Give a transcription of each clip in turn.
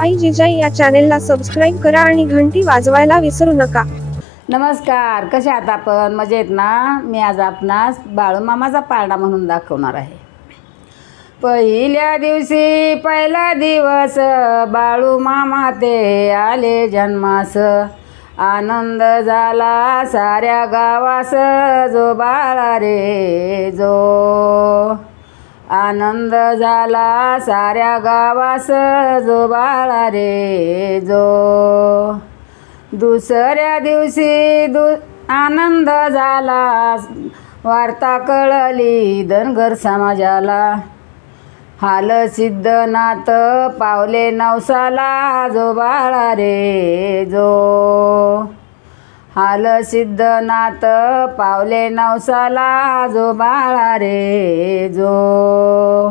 आई जिजाई या चॅनेलला सबस्क्राईब करा आणि घंटी वाजवायला विसरू नका। नमस्कार, कसे आहात आपण? मजेत ना? मी आज आपणास बाळूमामाचा पाळणा म्हणून दाखवणार आहे। पहिल्या दिवशी पहिला दिवस बाळूमामा ते आले जन्मास। आनंद झाला साऱ्या गावास, जो बाळा रे जो। आनंद झाला साऱ्या गावास, जो बाळा रे जो। दुसऱ्या दिवशी आनंद झाला, वार्ता कळली धनगर समाजाला। हाल सिद्धनाथ पावले नवसाला, जो बाळा रे जो। हाल सिद्धनाथ पावले नवसाला, जो बाळा रे जो।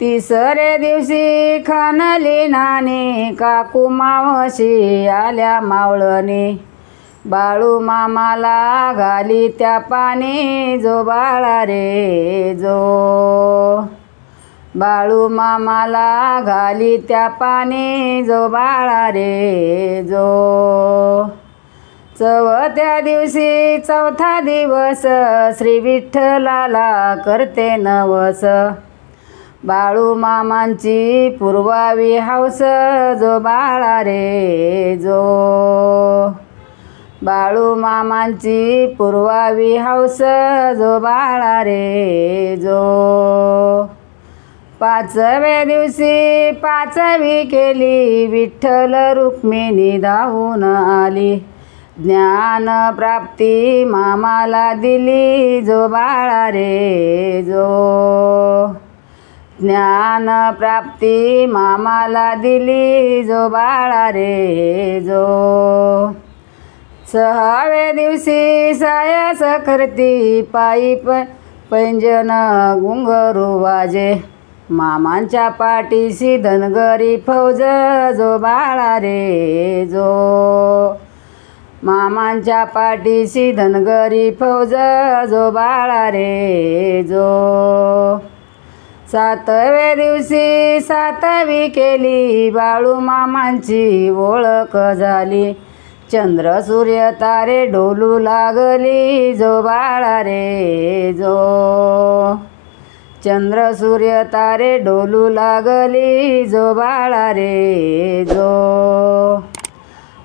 तिसरे दिवशी खणली नानी, काकू मावशी आल्या मावळणी। बाळूमामाला घाली त्या पाणी, जो बाळा रे जो। बाळूमामाला घाली त्या पाणी, जो बाळा रे जो। चौथ्या दिवशी चौथा दिवस, श्री विठ्ठलाला करते नवस। बाळूमामांची पुरवावी हौस, जो बाळा रे जो। बाळूमामांची पुरवावी हौस, जो बाळा रे जो। पाचव्या दिवशी पाचवी केली, विठ्ठल रुक्मिणी धावून आली। ज्ञान प्राप्ती मामाला दिली, जो बाळा रे जो। ज्ञान प्राप्ती मामाला दिली, जो बाळा रे जो। सहाव्या दिवशी सायास करती, पायी पैंजन घुंगरू वाजे। मामांच्या पाठीशी धनगरी फौज, जो बाळा रे जो। मामांच्या पाठीशी धनगरी फौज, जो बाळा रे जो। सातव्या दिवशी सातवी केली, बाळूमामांची ओळख झाली। चंद्र सूर्य तारे डोलू लागली, जो बाळा रे जो। चंद्र सूर्य तारे डोलू लागली, जो बाळा रे जो।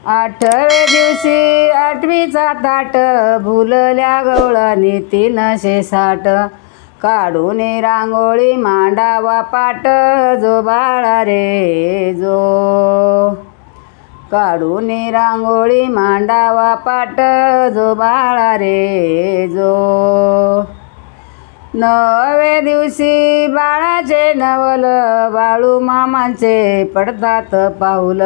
आठव्या दिवशी आठवीचा ताट, भुलल्या गवळणी 360। काढून रांगोळी मांडावा पाट, जो बाळा रे जो। काढून रांगोळी मांडावा पाट, जो बाळा रे जो। नवव्या दिवशी बाळाचे नवल, बाळूमामांचे पडतात पाऊल।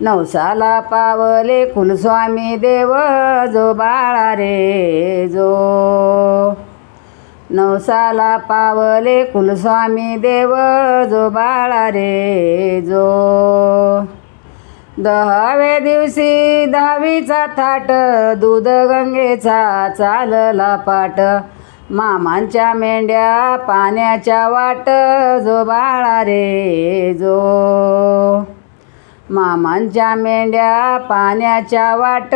नवसाला पावले कुलस्वामी देव, जो बाळा रे जो। नवसाला पावले कुलस्वामी देव, जो बाळा रे जो। दहाव्या दिवशी दहावीचा थाट, दूध गंगेचा चालला पाट। मामांच्या मेंढ्या पाण्याच्या वाट, जो बाळा रे जो। मामांच्या मेंढ्या पाण्याच्या वाट,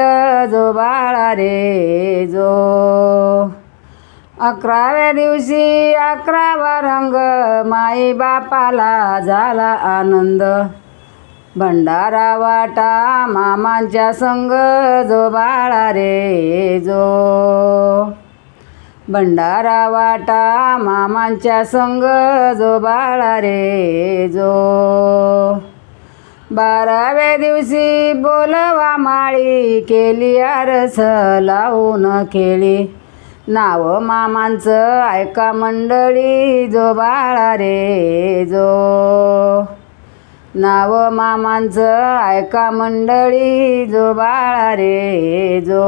जो बाळा रे जो। 11व्या दिवशी 11वा रंग, माई बापाला झाला आनंद। भंडारा वाटा मामांच्या संग, जो बाळा रे जो। भंडारा वाटा मामांच्या संग, जो बाळा रे जो। 12व्या दिवशी बोलवा माळी, केली आरस लावून खेळी। नाव मामांचं ऐका मंडळी, जो बाळा रे जो। नाव मामांचं ऐका मंडळी, जो बाळा रे जो।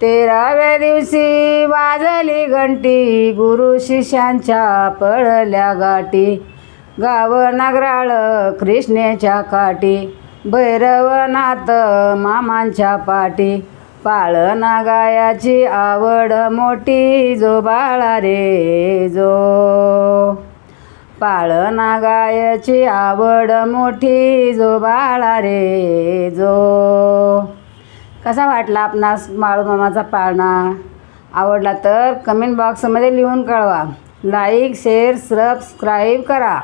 13व्या दिवशी वाजली घंटी, गुरु शिष्यांच्या पडल्या गाठी। गाव नगराळ कृष्णेच्या काठी, भैरवनाथ मामांच्या पाठी। पाळणा गायाची आवड मोठी, जो बाळा रे जो। पाळणा गायची आवड मोठी जो बाळा रे जो. कसा वाटला आपणास बाळूमामाचा पाळणा? आवडला तर कमेंट बॉक्समध्ये लिहून कळवा. लाईक शेअर सबस्क्राईब करा.